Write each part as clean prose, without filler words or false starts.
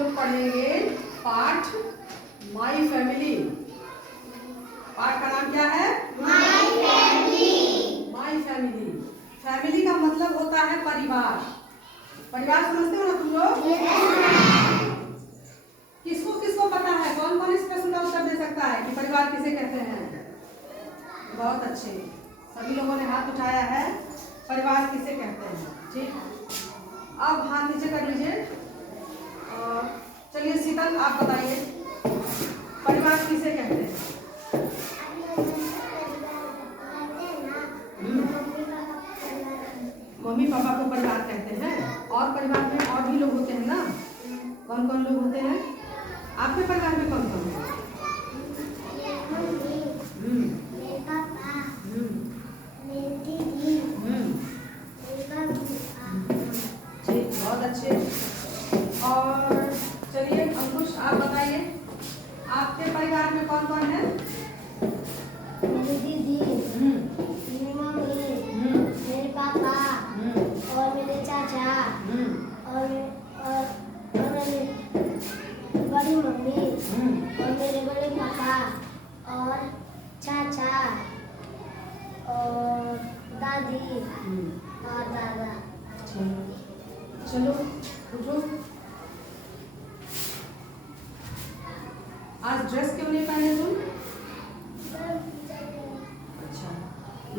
लोग पढ़ेंगे पाठ माई फैमिली। पाठ का नाम क्या है? My family. My family. Family का मतलब होता है परिवार। परिवार समझते हो ना तुम लोग? किसको किसको पता है? कौन कौन इस प्रश्न का उत्तर दे सकता है कि परिवार किसे कहते हैं? बहुत अच्छे, सभी लोगों ने हाथ उठाया है। परिवार किसे कहते हैं? ठीक, अब हाथ नीचे कर लीजिए। चलिए शीतल, आप बताइए परिवार किसे कहते हैं? मम्मी पापा को परिवार कहते हैं। और परिवार में और भी लोग होते हैं ना? कौन कौन लोग होते हैं आपके परिवार में? कौन कौन है? ठीक, बहुत अच्छे। और चलिए अंकुश, आप बताइए आपके परिवार में कौन कौन है? मेरी दीदी, मेरी मम्मी, मेरे पापा और मेरे चाचा और मेरी बड़ी मम्मी और मेरे बड़े पापा और चाचा और दादी और दादा। चलो उठो। आज ड्रेस क्यों नहीं पहने तुम? अच्छा,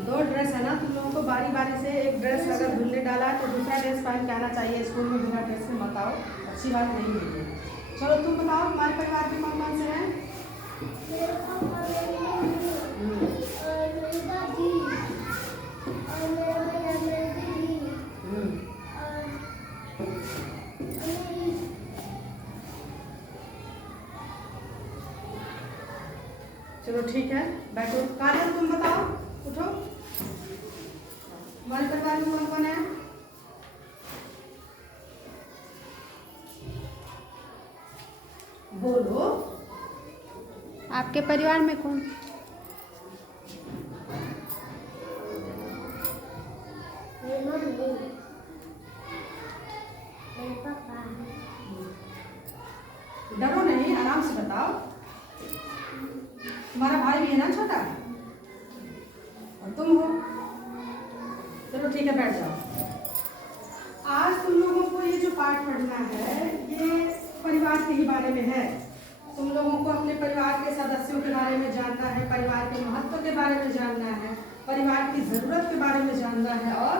2 ड्रेस है ना तुम लोगों को? बारी बारी से एक ड्रेस अगर धुलने डाला तो दूसरा ड्रेस पहन के आना चाहिए। स्कूल में बिना ड्रेस में मत आओ, अच्छी बात नहीं है। चलो तुम बताओ हमारे परिवार में कौन कौन से हैं? मेरे पापा, मेरी मम्मी और मेरी दादी और मेरे भैया, मेरी दीदी और मेरी। चलो ठीक है, बैठो। काजल तुम बताओ, उठो। हमारे परिवार में कौन कौन है? बोलो। आपके परिवार में कौन? मेरी मम्मी, मेरे पापा। डरो नहीं, आराम से बताओ। तुम्हारा भाई भी है ना छोटा, और तुम हो। चलो ठीक है, बैठ जाओ। आज तुम लोगों को ये जो पाठ पढ़ना है ये परिवार के ही बारे में है। तुम लोगों को अपने परिवार के सदस्यों के बारे में जानना है, परिवार के महत्व के बारे में जानना है, परिवार की ज़रूरत के बारे में जानना है, और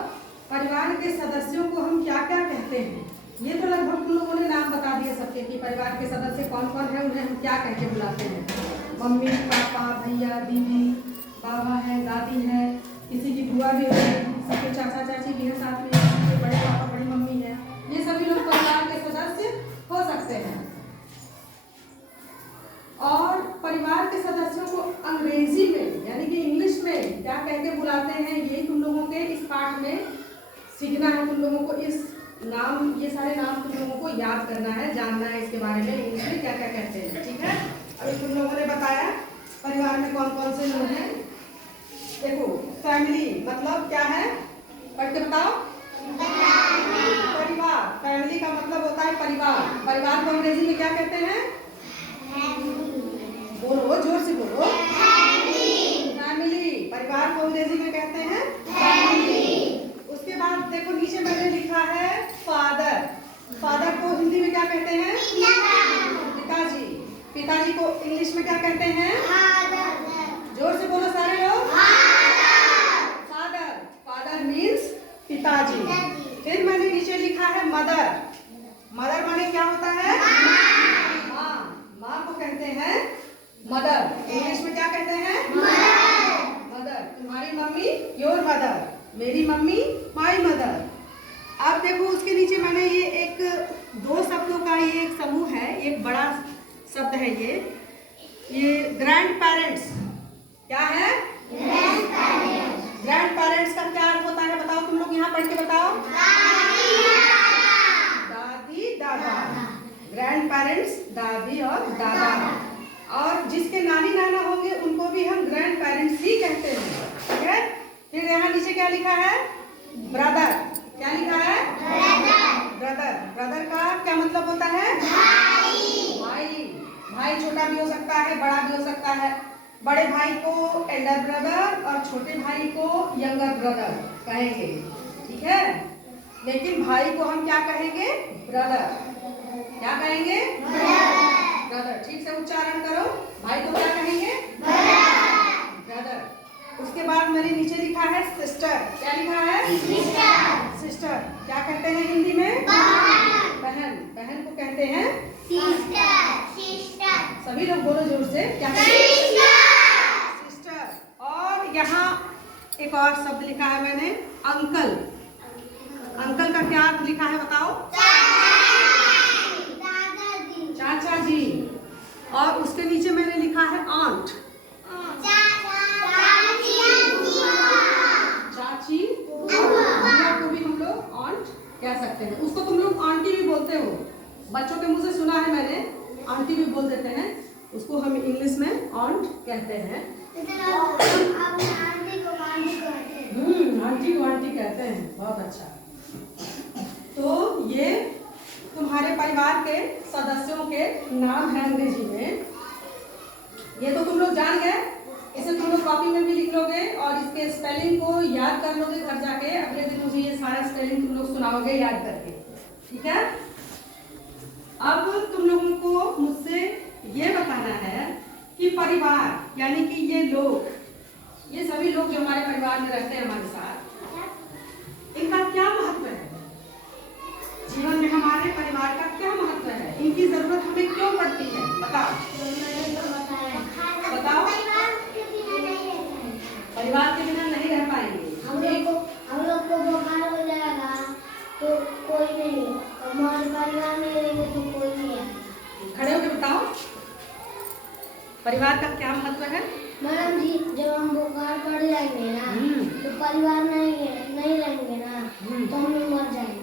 परिवार के सदस्यों को हम क्या क्या कहते हैं। ये तो लगभग तुम लोगों ने नाम बता दिए सबके कि परिवार के सदस्य कौन कौन है, उन्हें हम क्या कह के बुलाते हैं। मम्मी पापा भैया दीदी बाबा है, दादी है, किसी की बुआ भी है, सबके चाचा चाची भी है साथ में, सबके बड़े पापा बड़ी मम्मी है। ये सभी लोग परिवार के सदस्य हो सकते हैं। और परिवार के सदस्यों को अंग्रेजी में यानी कि इंग्लिश में क्या कह के बुलाते हैं, ये तुम लोगों के इस पाठ में सीखना है। तुम लोगों को इस नाम, ये सारे नाम तुम लोगों को याद करना है, जानना है इसके बारे में, इंग्लिश में क्या क्या कहते हैं। ठीक है, अभी तुम लोगों ने बताया परिवार में कौन कौन से लोग हैं। देखो, फैमिली मतलब क्या है, पढ़ के बताओ। परिवार, फैमिली का मतलब होता है परिवार। परिवार को अंग्रेजी में क्या कहते हैं? बोलो, जोर से बोलो। फैमिली। परिवार को अंग्रेजी में कहते हैं फैमिली। उसके बाद देखो नीचे मैंने लिखा है फादर। फादर को हिंदी में क्या कहते हैं? पिताजी। पिताजी को इंग्लिश में क्या कहते हैं? जोर से बोलो सारे लोग। फादर। फादर मीन्स पिताजी। फिर मैंने नीचे लिखा है मदर। मदर माने क्या होता है? माँ। माँ को कहते हैं मदर। इंग्लिश में क्या कहते हैं? मदर। तुम्हारी मम्मी योर मदर, मेरी मम्मी माई मदर। अब देखो उसके नीचे मैंने ये एक 2 शब्दों का ये एक समूह है, एक बड़ा शब्द है ये ग्रैंड पेरेंट्स। क्या है? ग्रैंड पेरेंट्स का क्या अर्थ होता है बताओ तुम लोग, यहाँ पढ़ के बताओ। दादी दादा। ग्रैंड पेरेंट्स दादी और दादा। और जिसके नानी नाना होंगे उनको भी हम ग्रैंड पेरेंट्स ही कहते हैं। ठीक है, फिर यहाँ नीचे क्या लिखा है? ब्रदर। क्या लिखा है? ब्रदर। ब्रदर का क्या मतलब होता है? भाई छोटा भी हो सकता है, बड़ा भी हो सकता है। बड़े भाई को एल्डर ब्रदर और छोटे भाई को यंगर ब्रदर कहेंगे, ठीक है। लेकिन भाई को हम क्या कहेंगे? ब्रदर। क्या कहेंगे? ब्रदर। ठीक से उच्चारण करो। भाई को क्या कहेंगे? ब्रदर। उसके बाद मैंने नीचे लिखा है सिस्टर। क्या लिखा है? सिस्टर। क्या कहते हैं हिंदी में? बहन। बहन को कहते हैं सभी लोग बोलो जोर से। क्या कहते हैं? सिस्टर। और यहाँ एक और शब्द लिखा है मैंने, अंकल। अंकल का क्या अर्थ लिखा है बताओ? चाचा जी। और उसके नीचे मैंने लिखा है आंट। चाची बुआ को भी हम लोग आंट कह सकते हैं। उसको तुम लोग आंटी भी बोलते हो, बच्चों के मुंह से सुना है मैंने, आंटी भी बोल देते हैं। उसको हम इंग्लिश में आंट कहते हैं। आंटी को आंटी कहते हैं। बहुत अच्छा। तो ये तुम्हारे परिवार के सदस्यों के नाम है अंग्रेजी में। ये तो तुम लोग जान गए। इसे तुम लोग कॉपी में भी लिख लोगे और इसके स्पेलिंग को याद कर लोगे घर जाके। अगले दिन मुझे ये सारा स्पेलिंग तुम लोग सुनाओगे याद करके, ठीक है। अब तुम लोगों को मुझसे ये बताना है कि परिवार यानी कि ये लोग, ये सभी लोग जो हमारे परिवार में रहते हैं हमारे साथ, इनका क्या महत्व है जीवन में? हमारे परिवार का क्या महत्व है? इनकी जरूरत हमें क्यों पड़ती है? बताओ बताओ। परिवार के बिना नहीं रह पाएंगे। हम लोग को बुखार हो जाएगा तो कोई नहीं, हमारे परिवार में रहेंगे तो कोई नहीं है। खड़े होकर बताओ परिवार का क्या महत्व है? मैडम जी, जब हम बुखार पड़ जाएंगे ना तो परिवार नहीं रहेंगे ना तो हम मर जाएंगे।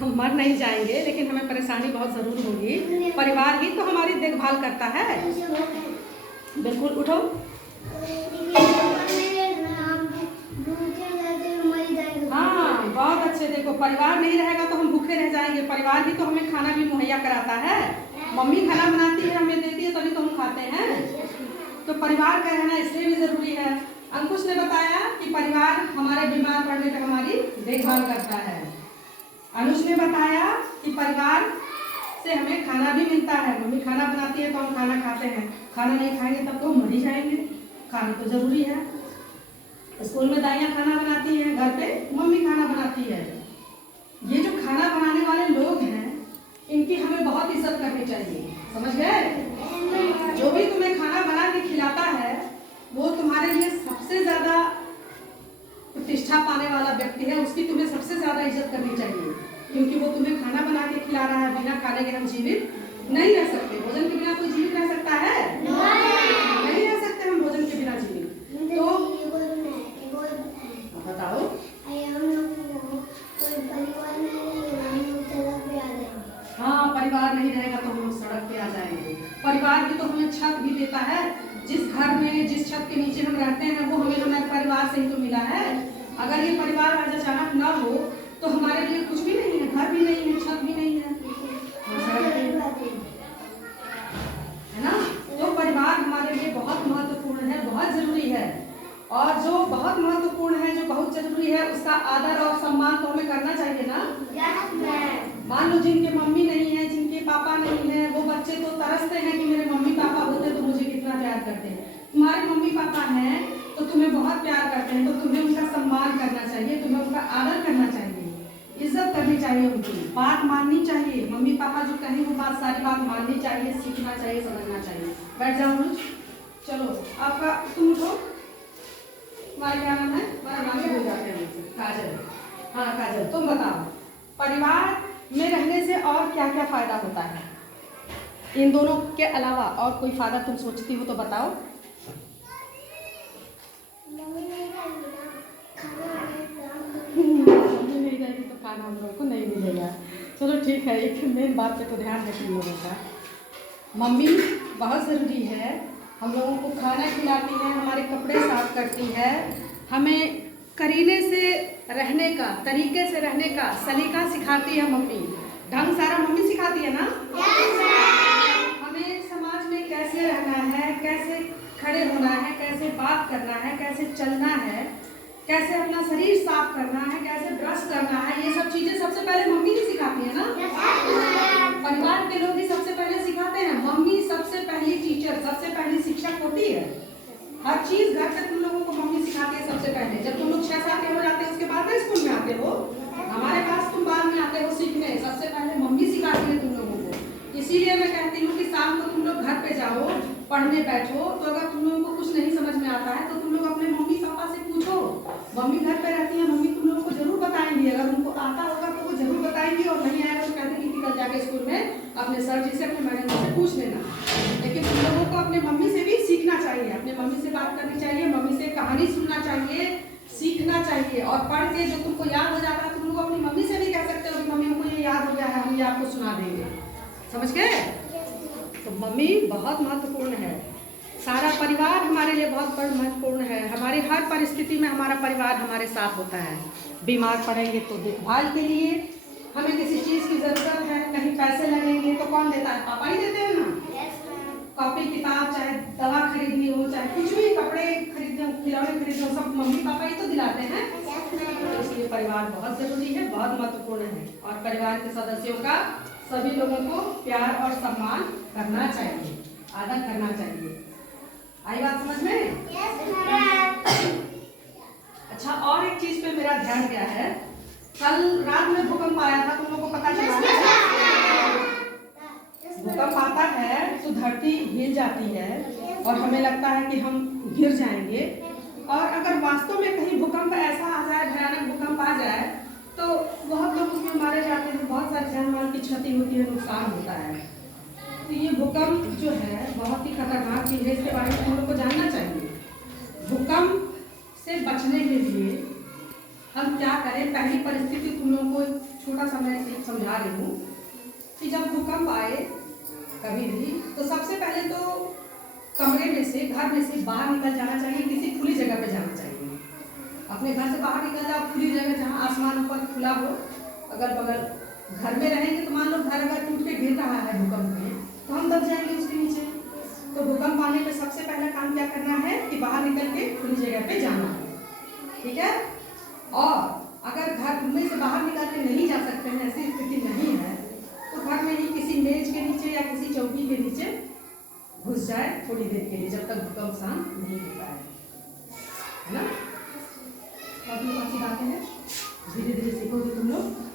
हम मर नहीं जाएंगे लेकिन हमें परेशानी बहुत जरूर होगी। परिवार ही तो हमारी देखभाल करता है। बिल्कुल उठो। हाँ बहुत अच्छे। देखो परिवार नहीं रहेगा तो हम भूखे रह जाएंगे। परिवार ही तो हमें खाना भी मुहैया कराता है। मम्मी खाना बनाती है, हमें देती है, तभी तो हम खाते हैं। तो परिवार का रहना इसलिए भी जरूरी है। अंकुश ने बताया कि परिवार हमारे बीमार पड़ने पर हमारी देखभाल करता है। अनुज ने बताया कि परिवार से हमें खाना भी मिलता है। मम्मी खाना बनाती है तो हम खाना खाते हैं। खाना नहीं खाएंगे तब तो मर ही जाएंगे। खाना तो जरूरी है। स्कूल में दाइयाँ खाना बनाती हैं, घर पे मम्मी खाना बनाती है। ये जो खाना बनाने वाले लोग हैं इनकी हमें बहुत इज्जत करनी चाहिए, समझ गए? जो भी तुम्हें खाना बना के खिलाता है वो तुम्हारे लिए सबसे ज्यादा प्रतिष्ठा पाने वाला व्यक्ति है। उसकी तुम्हें सबसे ज्यादा इज्जत करनी चाहिए क्योंकि वो तुम्हें खाना बना के खिला रहा है। बिना खाने के हम जीवित नहीं रह सकते। भोजन के बिना कोई जीवित रह सकता है? नहीं रह सकते हम भोजन के बिना जीवित। तो बताओ। हाँ परिवार नहीं रहेगा तो हम लोग सड़क पे आ जाएंगे। परिवार भी तो हमें छत भी देता है। जिस घर में जिस छत के नीचे हम रहते हैं वो हमें हमारे परिवार से ही तो मिला है। अगर ये परिवार आज अचानक न हो तो हमारे लिए कुछ भी नहीं है, घर भी नहीं है, छत भी नहीं है, है ना। तो परिवार हमारे लिए बहुत महत्वपूर्ण है, बहुत जरूरी है। और जो बहुत महत्वपूर्ण है, जो बहुत जरूरी है, उसका आदर और सम्मान तो हमें करना चाहिए ना। मान लो जिनके मम्मी नहीं है, जिनके पापा नहीं है, वो बच्चे तो तरसते हैं कि मेरे मम्मी पापा होते तो मुझे कितना प्यार करते हैं। तुम्हारे मम्मी पापा हैं तो तुम्हें बहुत प्यार करते हैं, तो तुम्हें उनका सम्मान करना चाहिए, तुम्हें उनका आदर करना चाहिए, इज्जत करनी चाहिए, उनकी बात माननी चाहिए। मम्मी पापा जो कहें वो बात सारी बात माननी चाहिए, सीखना चाहिए, समझना चाहिए। बैठ जाओ अनुज। चलो आपका तुम उठो। तुम्हारा क्या नाम है? हमारा नाम ही भूल जाते हैं मुझसे। काजल। हाँ काजल, तुम बताओ परिवार में रहने से और क्या क्या फायदा होता है? इन दोनों के अलावा और कोई फायदा तुम सोचती हो तो बताओ। मम्मी नहीं रहेगी तो खाना हम लोगों को नहीं मिलेगा। चलो ठीक है, एक मेन बात पे तो ध्यान रखिए लोगों का। मम्मी बहुत ज़रूरी है। हम लोगों को खाना खिलाती है, हमारे कपड़े साफ करती है, हमें करीने से रहने का, तरीके से रहने का सलीका सिखाती है। मम्मी ढंग सारा मम्मी सिखाती है ना। हमें समाज में करना है, कैसे चलना है, कैसे अपना शरीर साफ करना है, कैसे ब्रश करना है, ये सब चीजें सबसे पहले मम्मी ही सिखाती है ना। परिवार के लोग ही सबसे पहले सिखाते हैं। मम्मी सबसे पहली टीचर, सबसे पहली शिक्षक होती है। हर चीज घर से तुम लोगों को मम्मी सिखाती है सबसे पहले। जब तुम लोग 6 साल के हो जाते हो उसके बाद में स्कूल में आते हो, हमारे पास तुम बाद में आते हो सीखने, सबसे पहले मम्मी सिखाती है तुम लोगों को। इसीलिए मैं कहती हूँ कि शाम को तुम लोग घर पे जाओ, पढ़ने बैठो, तो अगर तुम लोगों को कुछ नहीं समझ में आता है तो तुम लोग अपने मम्मी पापा से पूछो। मम्मी घर पे रहती है, मम्मी तुम लोगों को जरूर बताएंगी। अगर उनको आता होगा तो वो जरूर बताएंगी, और नहीं आएगा तो कहते हैं कि कल जाके स्कूल में अपने सर जी से, अपने मैडम जी से पूछ लेना। लेकिन तुम लोगों को अपने मम्मी से भी सीखना चाहिए, अपने मम्मी से बात करनी चाहिए, मम्मी से कहानी सुनना चाहिए, सीखना चाहिए। और पढ़ के जो तुमको याद हो जाता है तुम लोग अपनी मम्मी से भी कह सकते हो कि मम्मी हमको ये याद हो गया है, हम ये आपको सुना देंगे। समझ गए? तो मम्मी बहुत महत्वपूर्ण है। सारा परिवार हमारे लिए बहुत महत्वपूर्ण है। हमारी हर परिस्थिति में हमारा परिवार हमारे साथ होता है। बीमार पड़ेंगे तो देखभाल के लिए, हमें किसी चीज़ की ज़रूरत है, कहीं पैसे लगेंगे तो कौन देता है? पापा ही देते हैं ना। कॉपी किताब, चाहे दवा खरीदनी हो, चाहे कुछ भी, कपड़े खरीदने हो, खिलौने खरीदने हो, सब मम्मी पापा ही तो दिलाते हैं। तो इसलिए परिवार बहुत ज़रूरी है, बहुत महत्वपूर्ण है। और परिवार के सदस्यों का सभी लोगों को प्यार और सम्मान करना चाहिए, आदर करना चाहिए। आई बात समझ में? अच्छा, और एक चीज पे मेरा ध्यान गया है। कल रात में भूकंप आया था, तुम लोगों को पता चला है? भूकंप आता है तो धरती हिल जाती है और हमें लगता है कि हम गिर जाएंगे। और अगर वास्तव में कहीं भूकंप ऐसा आ जाए, भयानक भूकंप आ जाए, तो बहुत लोग उसमें मारे जाते हैं, बहुत सारे जान माल की क्षति होती है, नुकसान होता है। तो ये भूकंप जो है बहुत ही खतरनाक चीज़ है, इसके बारे में हम लोग को जानना चाहिए। भूकंप से बचने के लिए हम क्या करें? पहली परिस्थिति तुम लोगों को छोटा सा मैं समझा रही हूँ कि जब भूकंप आए कभी भी, तो सबसे पहले तो कमरे में से, घर में से बाहर निकल जाना चाहिए, किसी खुली जगह पे जाना चाहिए। अपने घर से बाहर निकल जाओ, खुली जगह जहाँ आसमान ऊपर खुला हो, अगल बगल। घर में रहेंगे तो मान लो घर अगर टूट के गिर रहा है भूकंप में, तो हम दब जाएंगे उसके नीचे। तो भूकंप आने पे सबसे पहला काम क्या करना है कि बाहर निकल के खुली जगह पे जाना है, ठीक है? और अगर घर में से बाहर निकल के नहीं जा सकते हैं, ऐसी स्थिति नहीं है, तो घर में ही किसी मेज के नीचे या किसी चौकी के नीचे घुस जाए थोड़ी देर के लिए, जब तक भूकंप शांत नहीं होता है ना? तो अच्छी बातें हैं, धीरे धीरे सीखोगे तुम लोग।